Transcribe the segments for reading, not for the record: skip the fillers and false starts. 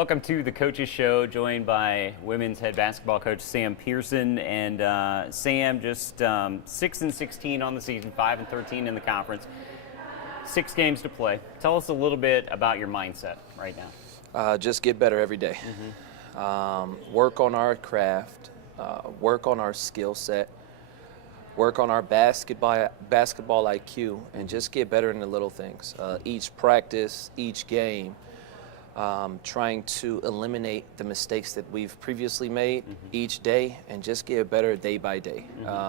Welcome to the Coaches Show, joined by women's head basketball coach Sam Pearson. And Sam, just 6-16 on the season, 5-13 in the conference. 6 games to play. Tell us a little bit about your mindset right now. Just get better every day. Work on our craft, work on our skill set, work on our basketball IQ, and just get better in the little things. Each practice, each game, trying to eliminate the mistakes that we've previously made each day and just get better day by day.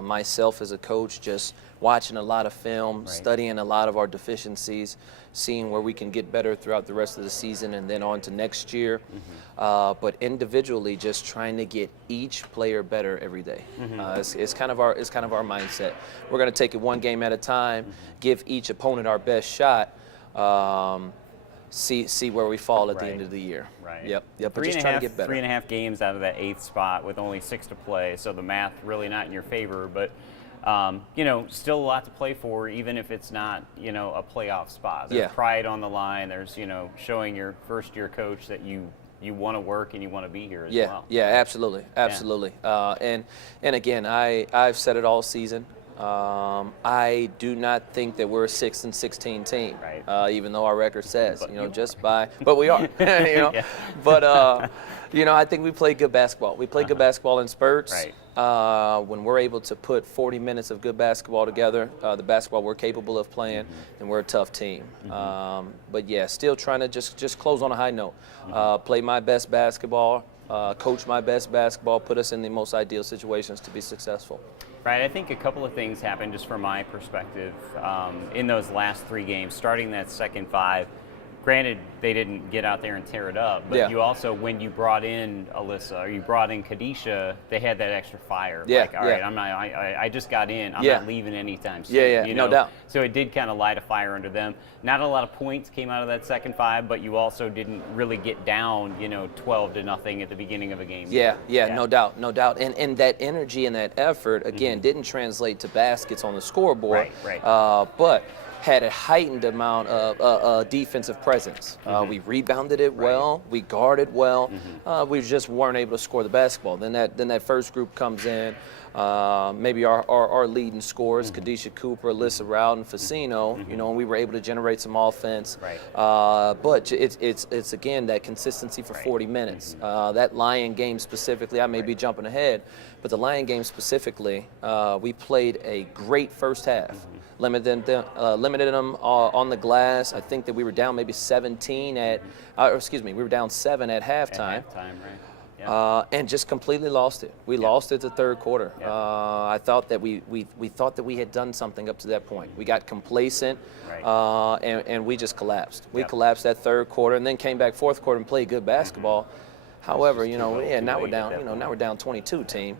Myself as a coach, just watching a lot of film, studying a lot of our deficiencies, seeing where we can get better throughout the rest of the season and then on to next year. But individually, just trying to get each player better every day. It's kind of our mindset. We're going to take it one game at a time, give each opponent our best shot. See where we fall at the end of the year. Yep. But just trying to get better. 3.5 games out of that 8th spot with only 6 to play, so the math really not in your favor. But still a lot to play for, even if it's not a playoff spot. There's pride on the line. There's showing your first-year coach that you want to work and you want to be here as well. Yeah, absolutely. And again, I've said it all season. I do not think that we're a 6-16 team, even though our record says, but we are, But I think we play good basketball. We play good basketball in spurts. When we're able to put 40 minutes of good basketball together, the basketball we're capable of playing, then we're a tough team. But yeah, still trying to just close on a high note. Play my best basketball, coach my best basketball, put us in the most ideal situations to be successful. I think a couple of things happened, just from my perspective, in those last 3 games, starting that second 5. Granted, they didn't get out there and tear it up, but you also, when you brought in Alyssa or you brought in Kadisha, they had that extra fire. I just got in. I'm not leaving anytime soon. No doubt. So it did kind of light a fire under them. Not a lot of points came out of that second 5, but you also didn't really get down, 12-0 at the beginning of a game. No doubt. And that energy and that effort, again, didn't translate to baskets on the scoreboard. But had a heightened amount of defensive presence. We rebounded it well. We guarded well. We just weren't able to score the basketball. Then that first group comes in. Maybe our leading scorers, Kadisha Cooper, Alyssa Rowden, Facino, and we were able to generate some offense. But it's again that consistency for 40 minutes. That Lion game specifically, I may be jumping ahead, but the Lion game specifically, we played a great first half. Limited them on the glass. I think that we were down maybe 17 we were down 7 at halftime. And just completely lost it. We lost it the third quarter. I thought that we thought that we had done something up to that point. We got complacent, and we just collapsed. We collapsed that third quarter, and then came back fourth quarter and played good basketball. However, now we're down. Now we're down 22 team.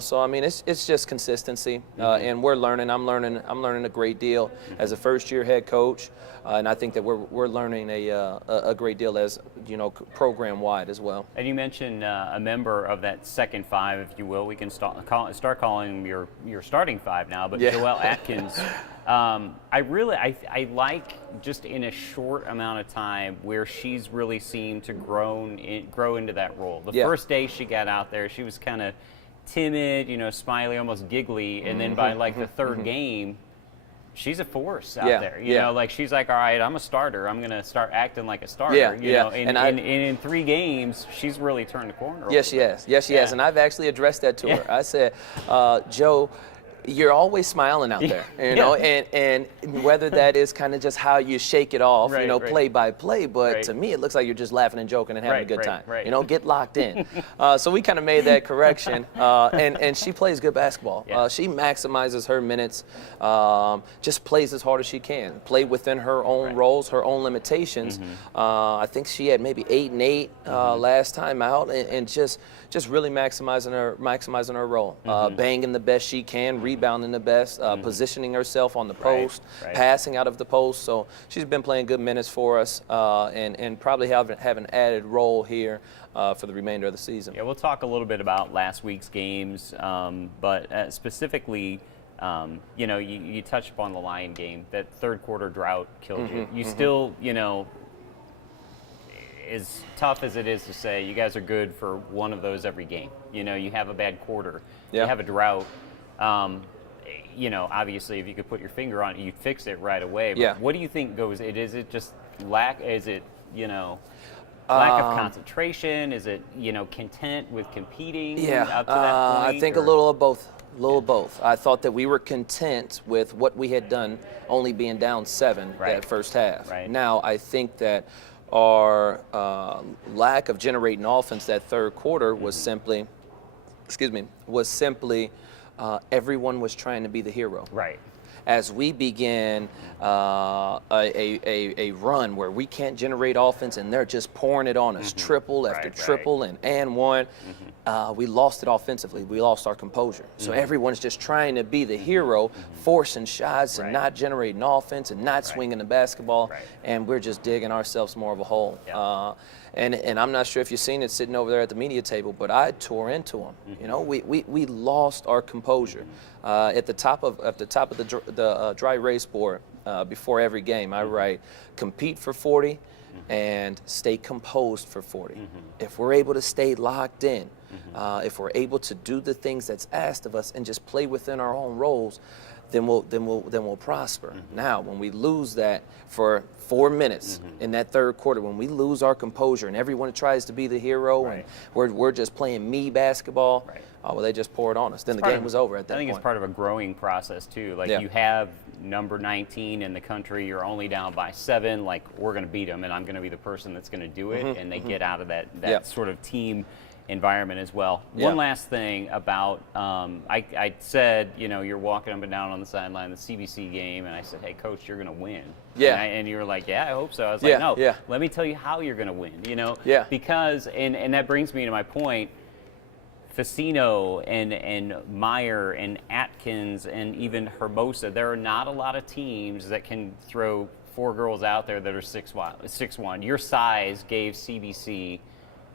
So I mean, it's just consistency, and we're learning. I'm learning a great deal as a first-year head coach, and I think that we're learning a great deal as program-wide as well. And you mentioned a member of that second 5, if you will. We can start calling him your starting 5 now, but Joelle Atkins. I like, just in a short amount of time, where she's really seemed to grow into that role. The first day she got out there, she was kind of timid, smiley, almost giggly, and then by the third game, she's a force out there. She's like, all right, I'm a starter. I'm going to start acting like a starter. And in 3 games, she's really turned the corner. Yes, she has. And I've actually addressed that to her. I said, Joe, you're always smiling out there, and whether that is kind of just how you shake it off, play by play, but to me it looks like you're just laughing and joking and having a good time. Get locked in. So we kind of made that correction, and she plays good basketball. She maximizes her minutes, just plays as hard as she can, play within her own roles, her own limitations. I think she had maybe 8 and 8 last time out, and just really maximizing her role, banging the best she can, rebounding the best, positioning herself on the post, passing out of the post. So she's been playing good minutes for us, and probably have an added role here for the remainder of the season. Yeah, we'll talk a little bit about last week's games, but specifically, you touched upon the Lion game. That third quarter drought killed you. You still, as tough as it is to say, you guys are good for one of those every game. You have a bad quarter, you have a drought. Obviously, if you could put your finger on it, you'd fix it right away. But what do you think goes? Is it just lack? Is it lack of concentration? Is it content with competing up to that point? I think a little of both. A little of both. I thought that we were content with what we had done, only being down 7 that first half. Now I think that our lack of generating offense that third quarter was simply, everyone was trying to be the hero. As we began a run where we can't generate offense and they're just pouring it on us, triple after triple and one, we lost it offensively. We lost our composure. So everyone's just trying to be the hero, forcing shots and not generating offense and not swinging the basketball, and we're just digging ourselves more of a hole. And I'm not sure if you've seen it sitting over there at the media table, but I tore into them. We lost our composure. At the top of the dry erase board before every game, I write, compete for 40 and stay composed for 40. If we're able to stay locked in, if we're able to do the things that's asked of us and just play within our own roles, then we'll prosper. Now, when we lose that for 4 minutes in that third quarter, when we lose our composure and everyone tries to be the hero and we're just playing me basketball, well, they just pour it on us. Then the game was over at that point. I think it's part of a growing process too. Like you have number 19 in the country, you're only down by 7. Like, we're going to beat them, and I'm going to be the person that's going to do it. And they get out of that sort of team environment as well. One last thing about, I said, you're walking up and down on the sideline, the CBC game, and I said, hey, Coach, you're going to win. And you were like, yeah, I hope so. I was like, no, let me tell you how you're going to win, because, and that brings me to my point, Facino and Meyer and Atkins and even Hermosa, there are not a lot of teams that can throw 4 girls out there that are 6'1". Your size gave CBC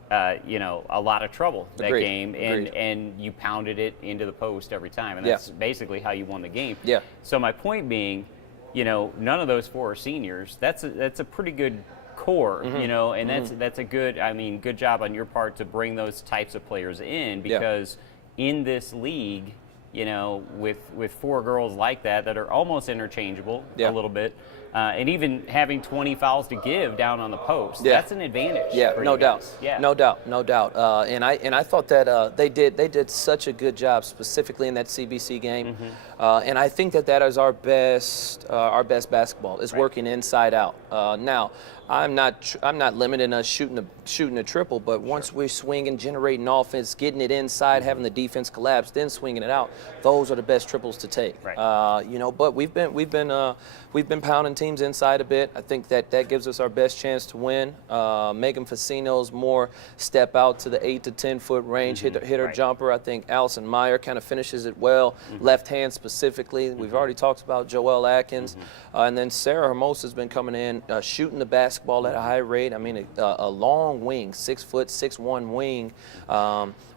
a lot of trouble that game, and you pounded it into the post every time, and that's basically how you won the game. So my point being, none of those 4 are seniors. That's a pretty good core, and that's a good job on your part to bring those types of players in, because in this league, with 4 girls like that are almost interchangeable a little bit. And even having 20 fouls to give down on the post, that's an advantage. No doubt. No doubt. And I thought that they did such a good job, specifically in that CBC game. And I think that is our best basketball is working inside out. Now, I'm not limiting us shooting a triple, but once we're swinging, generating offense, getting it inside, having the defense collapse, then swinging it out, those are the best triples to take. But we've been pounding teams inside a bit. I think that gives us our best chance to win. Megan Facino's more step out to the 8 to 10 foot range, hit her jumper. I think Allison Meyer kind of finishes it well, left hand specifically. We've already talked about Joelle Atkins, and then Sarah Hermosa's been coming in, shooting the basketball at a high rate. I mean, a long wing, 6 foot, 6'1" wing,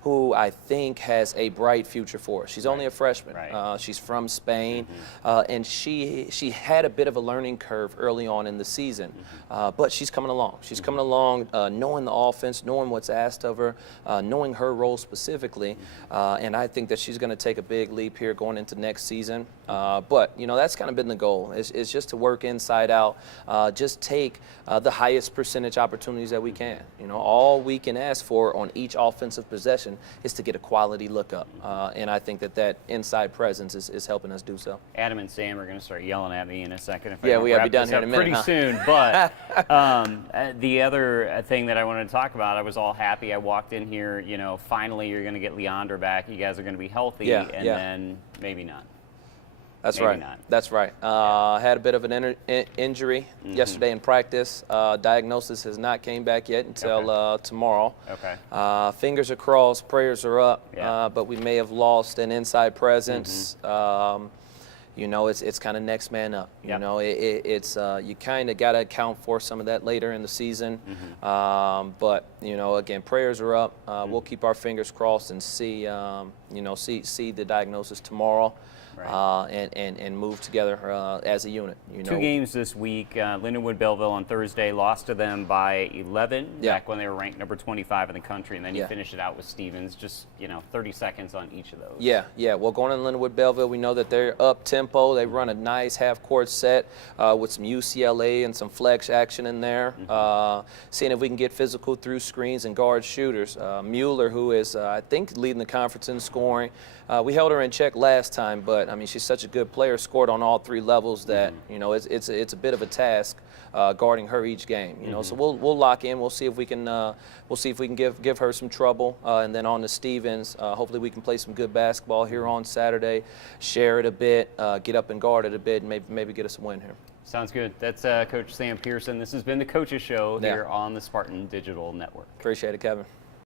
who I think has a bright future for us. She's only a freshman. She's from Spain, and she had a bit of a learning curve early on in the season, but she's coming along. She's coming along, knowing the offense, knowing what's asked of her, knowing her role specifically, and I think that she's going to take a big leap here going into next season. But that's kind of been the goal, is just to work inside out, just take the highest percentage opportunities that we can. All we can ask for on each offensive possession is to get a quality look up, and I think that inside presence is helping us do so. Adam and Sam are going to start yelling at me in a second. We got to be done here in a minute. Pretty soon, but the other thing that I wanted to talk about, I was all happy. I walked in here, finally you're going to get Leandra back. You guys are going to be healthy, and then maybe not. That's right. That's right. Had a bit of an injury yesterday in practice. Diagnosis has not came back yet until tomorrow. Fingers are crossed, prayers are up, but we may have lost an inside presence. It's kind of next man up. It's you kind of got to account for some of that later in the season. But again, prayers are up. We'll keep our fingers crossed and see the diagnosis tomorrow. and move together as a unit. Two games this week. Lindenwood Belleville on Thursday lost to them by 11 back when they were ranked number 25 in the country, and then you finish it out with Stevens. Just 30 seconds on each of those. Yeah. Well, going to Lindenwood Belleville, we know that they're up tempo. They run a nice half-court set with some UCLA and some flex action in there. Seeing if we can get physical through screens and guard shooters. Mueller, who is I think leading the conference in scoring. We held her in check last time, but I mean she's such a good player. Scored on all 3 levels that it's a bit of a task guarding her each game. So we'll lock in. We'll see if we can give her some trouble, and then on to Stevens. Hopefully we can play some good basketball here on Saturday. Share it a bit, get up and guard it a bit, and maybe get us a win here. Sounds good. That's Coach Sam Pearson. This has been the Coaches Show here on the Spartan Digital Network. Appreciate it, Kevin.